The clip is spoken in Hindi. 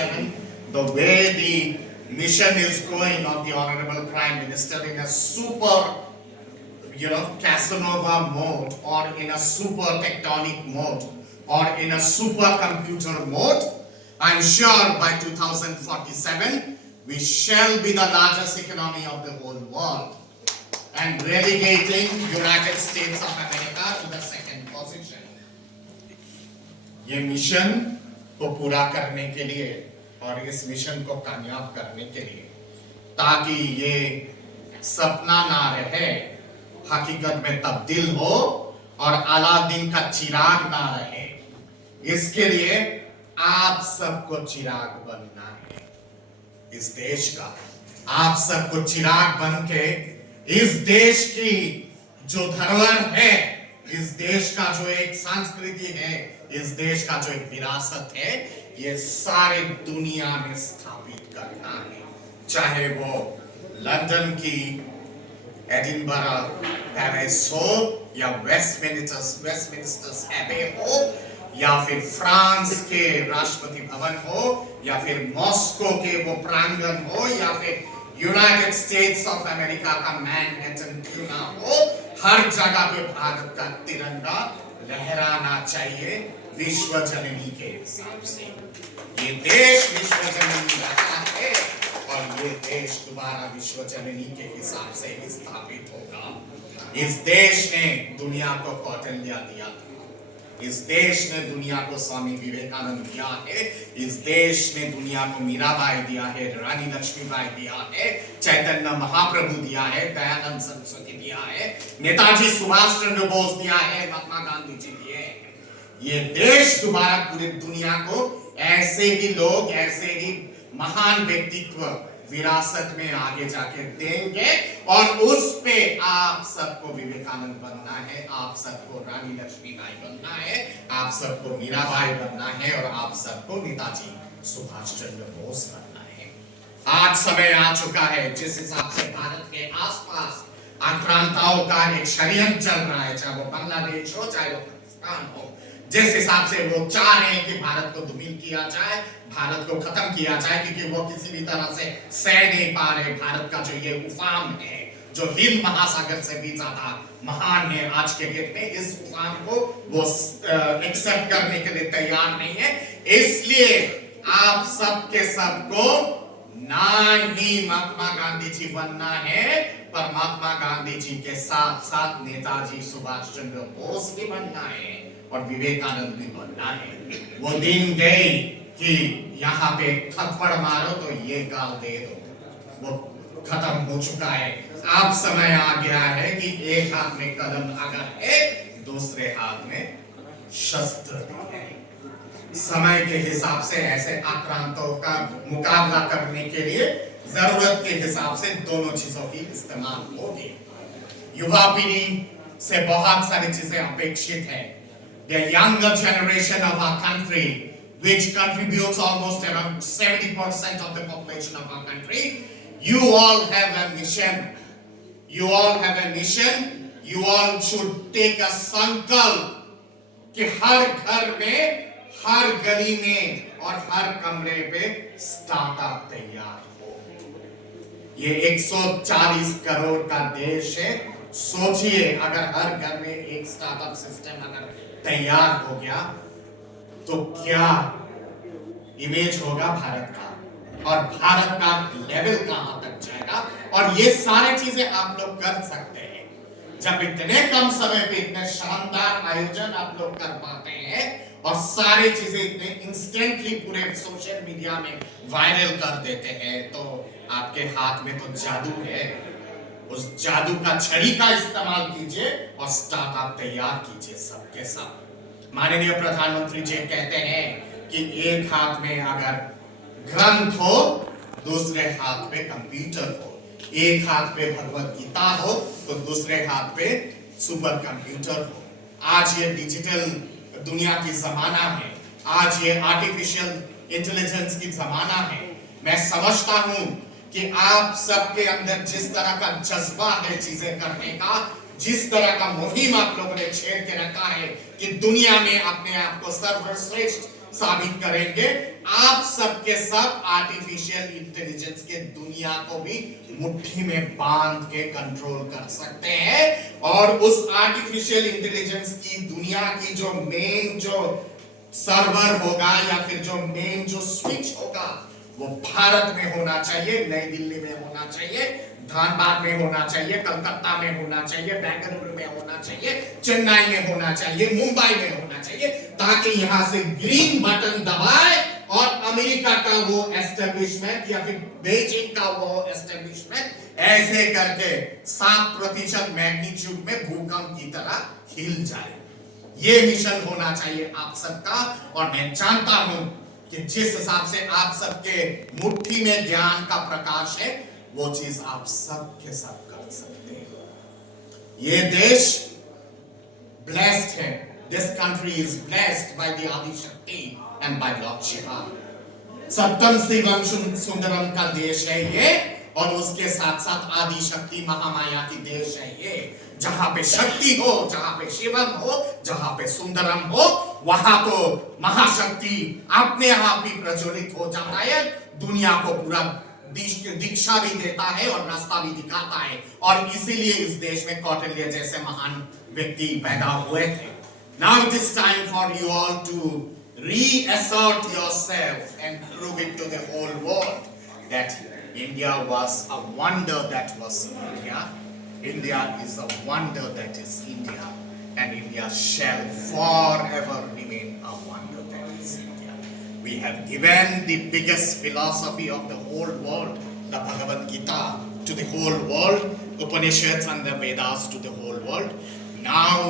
47, the way the mission is going of the Honorable Prime Minister in a super, Casanova mode, or in a super tectonic mode, or in a supercomputer mode, I'm sure by 2047 we shall be the largest economy of the whole world and relegating United States of America to the second position. ये मिशन को पूरा करने के लिए और इस मिशन को कामयाब करने के लिए, ताकि ये सपना ना रहे, हकीकत में तब्दील हो और अलादीन का चिराग ना रहे, इसके लिए आप सबको चिराग बनना है इस देश का। आप सबको चिराग बन के इस देश की जो धरोहर है, इस देश का जो एक संस्कृति है, इस देश का जो एक विरासत है, ये सारे दुनिया में स्थापित करना है। चाहे वो लंदन की एडिनबरा पैलेस हो, या वेस्टमिनिस्टर एबे हो, या फिर फ्रांस के राष्ट्रपति भवन हो, या फिर मॉस्को के वो प्रांगण हो, या फिर यूनाइटेड स्टेट्स ऑफ अमेरिका का मैनहट्टन क्यों ना हो, हर जगह पे भारत का तिरंगा लहराना चाहिए विश्व जननी के हिसाब से। ये देश विश्व जननी रहा है और ये देश दोबारा विश्व जननी के हिसाब से ही स्थापित होगा। इस देश ने दुनिया को कौटिल्य दिया था, इस देश ने दुनिया को स्वामी विवेकानंद दिया है, इस देश ने दुनिया को मीराबाई दिया है, रानी लक्ष्मीबाई दिया है, चैतन्य महाप्रभु दिया है, दयानंद सरस्वती दिया है, नेताजी सुभाष चंद्र बोस दिया है, महात्मा गांधी जी दिए हैं। ये देश दोबारा पूरी दुनिया को ऐसे ही लोग, ऐसे ही महान व्यक्तित्व विरासत में आगे जाके देंगे, और उस पे आप सबको विवेकानंद बनना है, आप सबको रानी लक्ष्मीबाई बनना है, आप सबको मीराबाई बनना है, और आप सबको नेताजी सुभाष चंद्र बोस बनना है। आज समय आ चुका है जिस हिसाब से भारत के आसपास आक्रांताओं का एक षड्यंत्र चल रहा है, चाहे वो बांग्लादेश हो, चाहे वो पाकिस्तान हो, जिस हिसाब से वो चाह रहे हैं कि भारत को धूमिल किया जाए, भारत को खत्म किया जाए, क्योंकि वो किसी भी तरह से सह नहीं पा रहे भारत का जो ये उफान है, जो हिंद महासागर से भी ज्यादा महान है आज के डेट में, इस उफान को वो एक्सेप्ट करने के लिए तैयार नहीं है। इसलिए आप सबके सबको ना ही महात्मा गांधी जी बनना है, पर महात्मा गांधी जी के साथ साथ नेताजी सुभाष चंद्र बोस भी बनना है और विवेकानंद भी बनना है। वो दिन गए कि यहाँ पे थप्पड़ मारो तो ये गाल दे दो, वो खत्म हो चुका है। अब समय आ गया है कि एक हाथ में कलम अगर है, दूसरे हाथ में शस्त्र भी है। समय के हिसाब से ऐसे आक्रांतों का मुकाबला करने के लिए जरूरत के हिसाब से दोनों चीजों की इस्तेमाल होगी। युवा पीढ़ी से बहुत सारी चीजें अपेक्षित है। The younger generation of our country, which contributes almost around 70% of the population of our country, you all have a mission. You all have a mission. You all should take a संकल्प कि हर घर में, हर गली में और हर कमरे पे स्टार्टअप तैयार हो। ये 140 करोड़ का देश है। सोचिए अगर हर घर में एक स्टार्टअप सिस्टम अगर तैयार हो गया तो क्या इमेज होगा भारत का, और भारत का लेवल कहां तक जाएगा। और ये सारी चीजें आप लोग कर सकते हैं जब इतने कम समय पे इतने शानदार आयोजन आप लोग कर पाते हैं, और सारी चीजें इतने इंस्टेंटली पूरे सोशल मीडिया में वायरल कर देते हैं। तो आपके हाथ में तो जादू है, उस जादू का छड़ी का इस्तेमाल कीजिए और स्टार्टअप तैयार कीजिए सबके सब। माननीय प्रधानमंत्री जी कहते हैं कि एक हाथ में अगर ग्रंथ हो, दूसरे हाथ में कंप्यूटर हो, एक हाथ पे भगवत गीता हो तो दूसरे हाथ पे सुपर कंप्यूटर हो। आज ये डिजिटल दुनिया की जमाना है, आज ये आर्टिफिशियल इंटेलिजेंस की जमाना है। मैं समझता हूं कि आप सबके अंदर जिस तरह का जज्बा है चीजें करने का, जिस तरह का मुहिम आप लोगों ने छेड़ के रखा है कि दुनिया में अपने आप को सर्वश्रेष्ठ साबित करेंगे। आप सबके सब आर्टिफिशियल इंटेलिजेंस के दुनिया को भी मुट्ठी में बांध के कंट्रोल कर सकते हैं, और उस आर्टिफिशियल इंटेलिजेंस की दुनिया की जो मेन जो सर्वर होगा या फिर जो मेन जो स्विच होगा वो भारत में होना चाहिए, नई दिल्ली में होना चाहिए, धनबाद में होना चाहिए, कलकत्ता में होना चाहिए, बेंगलुरु में होना चाहिए, चेन्नई में होना चाहिए, मुंबई में होना चाहिए, ताकि यहां से ग्रीन बटन दबाए और अमेरिका का वो एस्टेब्लिशमेंट या फिर बेजिंग का वो एस्टेब्लिशमेंट ऐसे करके 7% मैग्नीट्यूड में भूकंप की तरह हिल जाए। ये मिशन होना चाहिए आप सबका, और मैं जानता हूं कि जिस हिसाब से आप सबके मुट्ठी में ज्ञान का प्रकाश है, वो चीज आप सब के सब कर सकते हैं। ये देश ब्लेस्ड है। This country is blessed by the Adishakti and by lord Shiva. सत्यम शिवम सुंदरम का देश है ये, और उसके साथ साथ आदिशक्ति महामाया की देश है ये। जहां पे शक्ति हो, जहां पे शिवम हो, जहां पे सुंदरम हो, वहां तो महाशक्ति अपने आप ही प्रज्वलित हो जाता है, दुनिया को पूरा दीक्षा भी देता है और रास्ता भी दिखाता है। और इसीलिए इस देश में कौटिल्य जैसे महान व्यक्ति पैदा हुए थे। Now it is time for you all to reassert yourself and prove it to the whole world that India was a wonder that was India. India is a wonder that is India, and India shall forever remain a wonder that is India. We have given the biggest philosophy of the whole world, the Bhagavad Gita, to the whole world, Upanishads and the Vedas to the whole world. Now